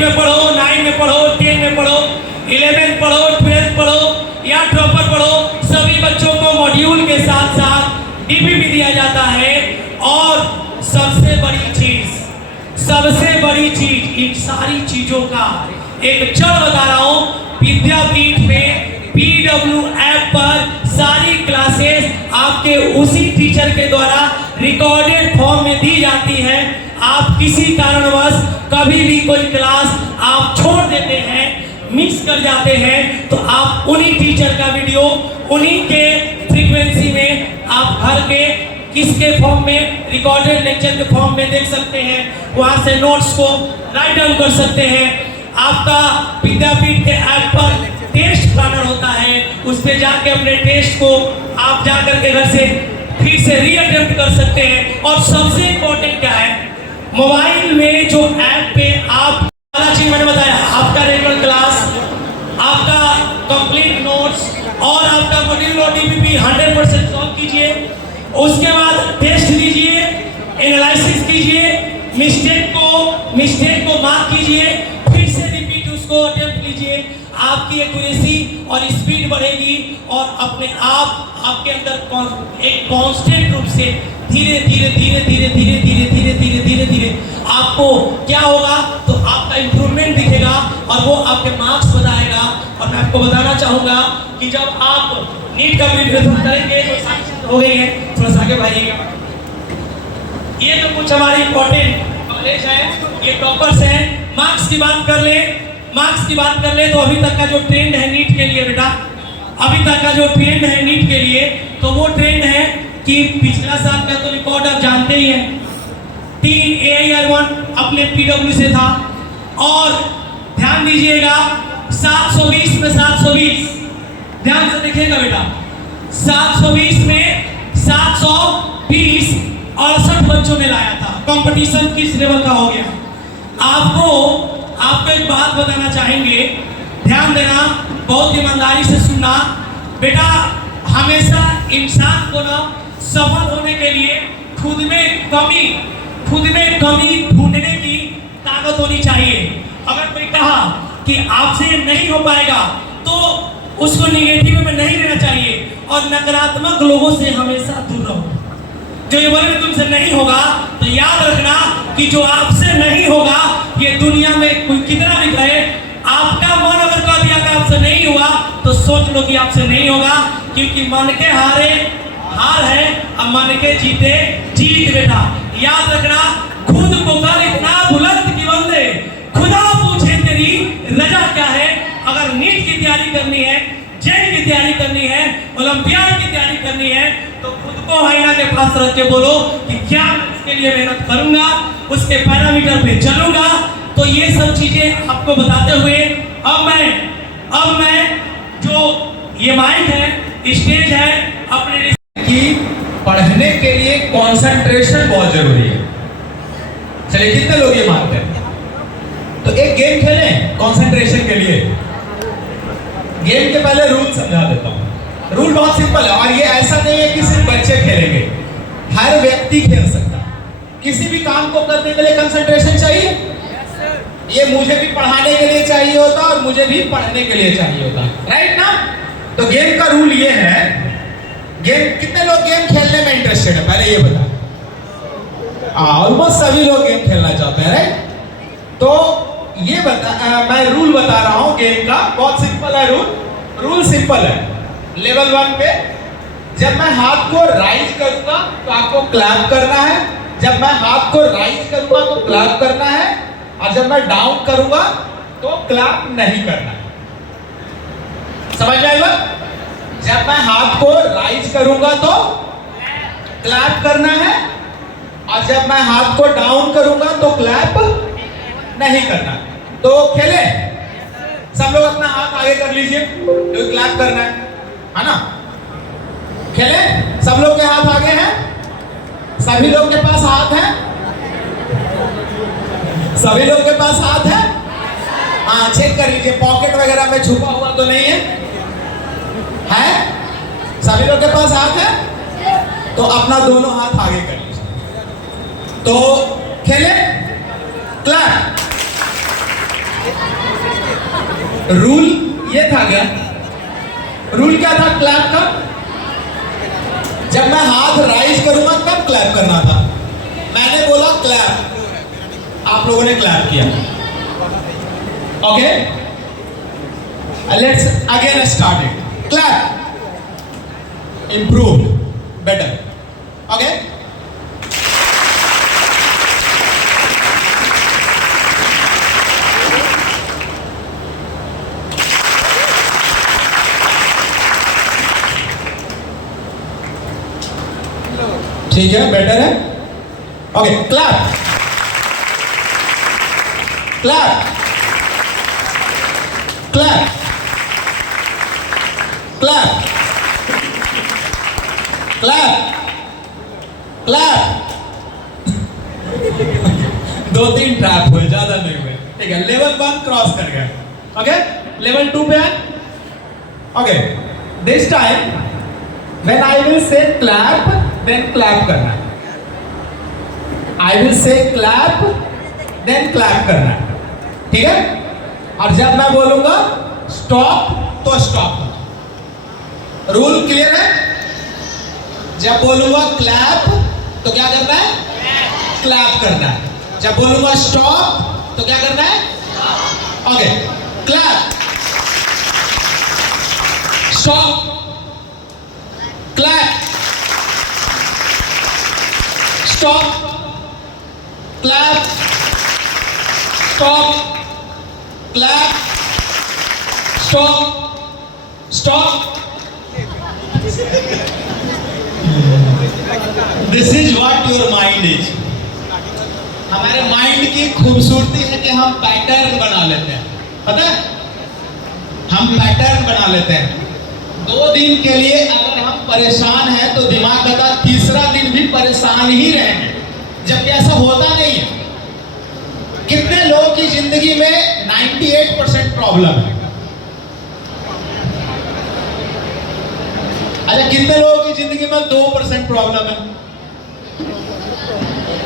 में पढ़ो, 9 में पढ़ो, 10 में पढ़ो, 11 पढ़ो, 12 पढ़ो या टॉपर पढ़ो, सभी बच्चों को मॉड्यूल के साथ साथ डीपी भी दिया जाता है। और सबसे बड़ी चीज इन सारी चीजों का एक जड़ बता रहा हूं, विद्यापीठ में PW ऐप पर सारी क्लासेस आपके उसी टीचर के द्वारा रिकॉर्डेड फॉर्म में दी जाती है। आप किसी कारणवश कभी भी कोई क्लास आप छोड़ देते हैं, मिस कर जाते हैं, तो आप उन्हीं टीचर का वीडियो उन्हीं के फ्रीक्वेंसी में आप घर के किसके फॉर्म में, रिकॉर्डेड लेक्चर के फॉर्म में देख सकते हैं। वहां से नोट्स को राइट डाउन कर सकते हैं। आपका विद्यापीठ के ऐप पर टेस्ट प्लानर होता है, उस पे जाके अपने टेस्ट को आप जाकर के घर से फिर से रीअटेम्प्ट कर सकते हैं। और सबसे इम्पोर्टेंट क्या है, मोबाइल में जो ऐप पे आप वाला चीज मैंने बताया, आपका रेगुलर क्लास, आपका कंप्लीट नोट्स और आपका मॉड्यूल और डीपीपी 100% सॉल्व कीजिए। उसके बाद टेस्ट दीजिए, एनालिसिस कीजिए, मिस्टेक को मार्क कीजिए, फिर से रिपीट उसको अटेम्प्ट कीजिए। आपकी एक्यूरेसी और स्पीड बढ़ेगी और अपने आप आपके अंदर एक कांस्टेंट रूप से धीरे धीरे आपको क्या होगा, तो आपका इंप्रूवमेंट दिखेगा और वो आपके मार्क्स बताएगा। और मैं आपको बताना चाहूंगा कि जब आप नीट का प्रिपरेशन करेंगे तो हो गई है, थोड़ा सा आगे बढ़िएगा। ये तो कुछ हमारे इंपॉर्टेंट कॉलेज है, ये टॉपर्स हैं। मार्क्स की बात कर ले तो अभी तक का जो ट्रेंड है नीट के लिए बेटा, अभी तक का जो ट्रेंड है नीट के लिए, तो वो ट्रेंड है कि पिछला साल का तो रिकॉर्ड आप जानते ही हैं, 3 AIR1 अपने PW से था। और ध्यान दीजिएगा 720 में 720, ध्यान से देखिएगा बेटा, 720 में 720 68 बच्चों ने लाया था। कंपटीशन किस लेवल का हो गया। आपको एक बात बताना चाहेंगे, ध्यान देना, बहुत ईमानदारी से सुनना बेटा। हमेशा इंसान को ना सफल होने के लिए खुद में कमी ढूंढने की ताकत होनी चाहिए। अगर कोई कहा कि आपसे नहीं हो पाएगा तो उसको निगेटिव में नहीं लेना चाहिए और नकारात्मक लोगों से हमेशा दूर रहो। जो ये बोले तुमसे नहीं होगा, तो याद रखना कि जो आपसे नहीं होगा, ये दुनिया में कोई कितना भी कहे, आपका मन अगर कह दिया कि आपसे नहीं हुआ, तो सोच लो कि आपसे नहीं होगा। क्योंकि मन के हारे हार है और मन के जीते जीत बेटा। याद रखना, खुद को कर इतना बुलंद की बंदे खुदा पूछे तेरी रजा क्या है। अगर नीट की तैयारी करनी है, जेई की तैयारी करनी है, ओलंपियाड की तैयारी करनी है, तो खुद को आईना के पास रख के बोलो कि क्या मैं इसके लिए मेहनत करूंगा, उसके पैरामीटर पे चलूंगा। तो ये सब चीजें आपको बताते हुए अब मैं जो ये माइक है, स्टेज है, अपने कि पढ़ने के लिए कंसंट्रेशन बहुत जरूरी है। चलिए, कितने लोग ये मानते हैं? तो एक गेम खेलें कंसंट्रेशन के लिए। गेम के पहले रूल समझा देता हूं। रूल बहुत सिंपल है और ये ऐसा नहीं है कि सिर्फ बच्चे खेलेंगे, हर व्यक्ति खेल सकता है। किसी भी काम को करने के लिए कंसंट्रेशन चाहिए। ये मुझे भी पढ़ाने के लिए चाहिए होता और मुझे भी पढ़ने के लिए चाहिए होता, राइट ना? तो गेम का रूल ये है, कितने लोग गेम खेलने में इंटरेस्टेड है पहले ये बता। ऑलमोस्ट सभी लोग गेम खेलना चाहते हैं, राइट? तो ये मैं रूल बता रहा हूं गेम का, बहुत सिंपल है। रूल सिंपल है। लेवल 1 पे जब मैं हाथ को राइज करूंगा तो आपको क्लैप करना है, जब मैं हाथ को राइज करूंगा तो क्लैप करना है, और जब मैं डाउन करूंगा तो क्लैप नहीं करना है। समझ में आएगा? जब मैं हाथ को राइज करूंगा तो क्लैप करना है, और जब मैं हाथ को डाउन करूंगा तो क्लैप नहीं करना। तो खेले, सब लोग अपना हाथ आगे कर लीजिए, तो क्लैप करना है ना? खेले, सब लोग के हाथ आगे हैं, सभी लोग के पास हाथ है, सभी लोग के पास हाथ है। हाँ, चेक कर लीजिए पॉकेट वगैरह में छुपा हुआ तो नहीं है। सभी लोग के पास हाथ है, तो अपना दोनों हाथ आगे कर लीजिए। तो खेले, क्लैप। रूल ये था क्या? रूल क्या था क्लैप का? जब मैं हाथ राइज करूंगा तब क्लैप करना था। मैंने बोला क्लैप, आप लोगों ने क्लैप किया। Okay, let's again start it. Clap, improved, better. Okay? ठीक है, बेटर है। Okay, clap, clap, clap, clap, clap, clap. 2-3 trap हुए, ज्यादा नहीं हुए। ठीक है, लेवल 1 क्रॉस कर गए। ओके, लेवल 2 पे आए। Okay, this time when I will say clap, then clap करना है। I will say clap, then clap करना है। ठीक है, और जब मैं बोलूंगा स्टॉप तो स्टॉप। रूल क्लियर है? जब बोलूंगा क्लैप तो क्या करना है? क्लैप करना है। जब बोलूंगा स्टॉप तो क्या करना है? Okay, clap, stop, clap, stop, clap, stop, clap, stop, stop. This is what your mind is. हमारे माइंड की खूबसूरती है कि हम पैटर्न बना लेते हैं। पता है, हम पैटर्न बना लेते हैं। 2 दिन के लिए अगर हम परेशान हैं तो दिमाग कहता तीसरा दिन भी परेशान ही रहेंगे, जबकि ऐसा होता नहीं है। कितने लोगों की जिंदगी में 98% प्रॉब्लम है? अच्छा, कितने लोगों की जिंदगी में 2% प्रॉब्लम है?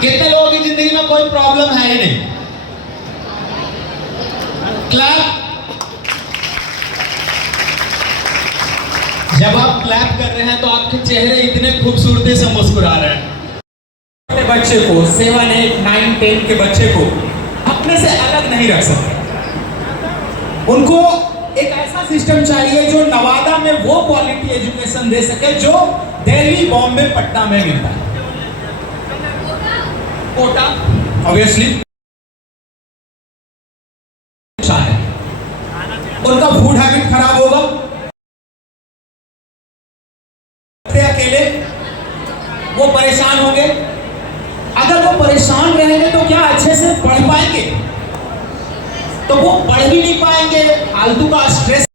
कितने लोगों की जिंदगी में कोई प्रॉब्लम है ही नहीं? क्लैप। जब आप क्लैप कर रहे हैं तो आपके चेहरे इतने खूबसूरती से मुस्कुरा रहे हैं। बच्चे को 7, 8, 9, 10 के बच्चे को अपने से अलग नहीं रख सकते। उनको एक ऐसा सिस्टम चाहिए जो नवादा में वो क्वालिटी एजुकेशन दे सके जो दिल्ली, बॉम्बे, पटना में मिलता है। कोटा ऑब्वियसली उनका फूड हैबिट खराब होगा, अकेले वो परेशान होंगे। अगर वो परेशान रहेंगे तो क्या अच्छे से पढ़ पाएंगे? तो वो पढ़ भी नहीं पाएंगे। फालतू का स्ट्रेस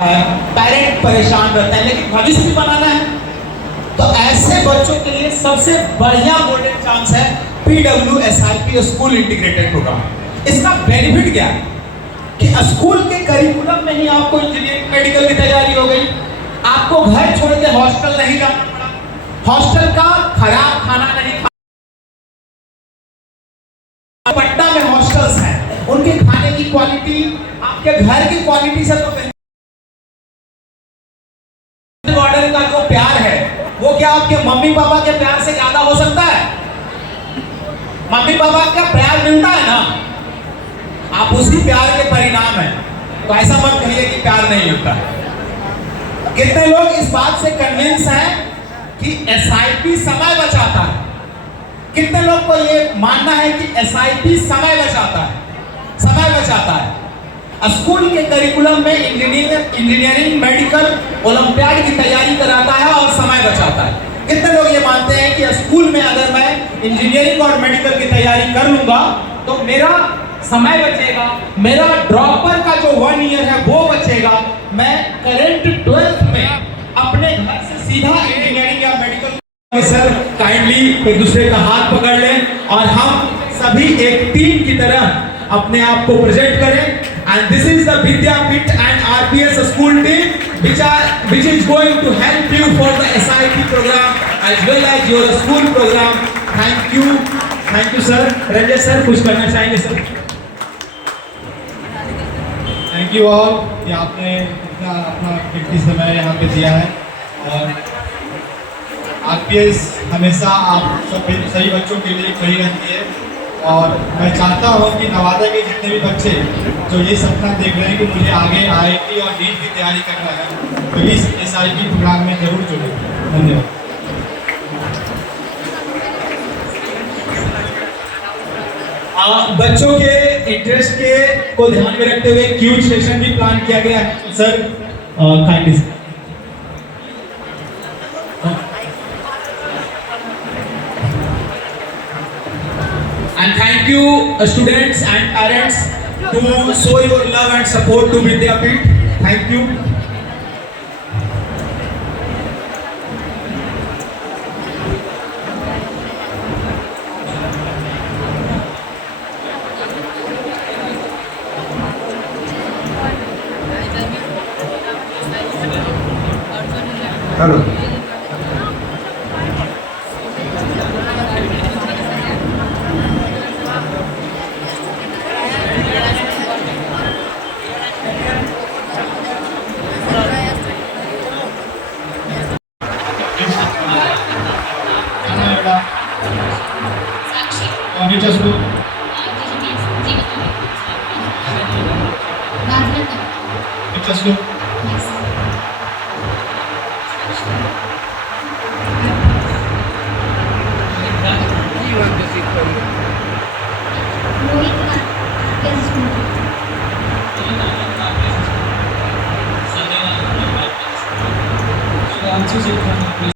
है, पेरेंट परेशान रहता है, लेकिन भविष्य भी बनाना है। तो ऐसे बच्चों के लिए सबसे बढ़िया गोल्डन चांस है PWSIP स्कूल इंटीग्रेटेड प्रोग्राम। इसका बेनिफिट क्या है कि स्कूल के करिकुलम में ही आपको इंजीनियरिंग, मेडिकल की तैयारी हो गई। आपको घर छोड़ के हॉस्टल नहीं जाना पड़ा, हॉस्टल का खराब खाना नहीं खाना। पटना में हॉस्टल्स हैं, उनके खाने की क्वालिटी आपके घर की क्वालिटी से तो वार्डन का जो प्यार है वो क्या आपके मम्मी पापा के प्यार से ज्यादा हो सकता है? मम्मी पापा का प्यार मिलता है ना, आप उसी प्यार के परिणाम हैं। तो ऐसा मत कहिए कि प्यार नहीं मिलता। कितने लोग इस बात से कन्विंस हैं कि SIP समय बचाता है? कितने लोग को ये मानना है कि SIP समय बचाता है? समय बचाता है। स्कूल के करिकुलम में इंजीनियरिंग, मेडिकल, ओलंपियाड की तैयारी कराता है और समय बचाता है। कितने लोग ये मानते हैं कि स्कूल में अगर मैं इंजीनियरिंग और मेडिकल की तैयारी कर लूंगा तो मेरा समय बचेगा, मेरा ड्रॉपर का जो 1 ईयर है वो बचेगा, मैं करंट 12th में अपने घर से सीधा इंजीनियरिंग या मेडिकल। सर काइंडली एक दूसरे का हाथ पकड़ लें और हम सभी एक टीम की तरह अपने आप को प्रेजेंट करें। And this is the Vidyapeeth and RPS school team which is going to help you for the SIP program as well as your school program. Thank you sir. Ranjan sir कुछ करना चाहेंगे sir? Thank you all कि आपने इतना अपना कीमती समय यहाँ पे दिया है। और आरपीएस हमेशा आप सभी बच्चों के लिए खड़ी रहती है। और मैं चाहता हूँ कि नवादा के जितने भी बच्चे जो ये सपना देख रहे हैं कि मुझे आगे आईआईटी और नीट की तैयारी करना है, तो इस SIP प्रोग्राम में जरूर जुड़े। धन्यवाद। बच्चों के इंटरेस्ट के को ध्यान में रखते हुए क्यूज सेशन भी प्लान किया गया है sir, kindly. And thank you students and parents to show your love and support to Vidyapeeth. Thank you. Hello. Rajratna Just look.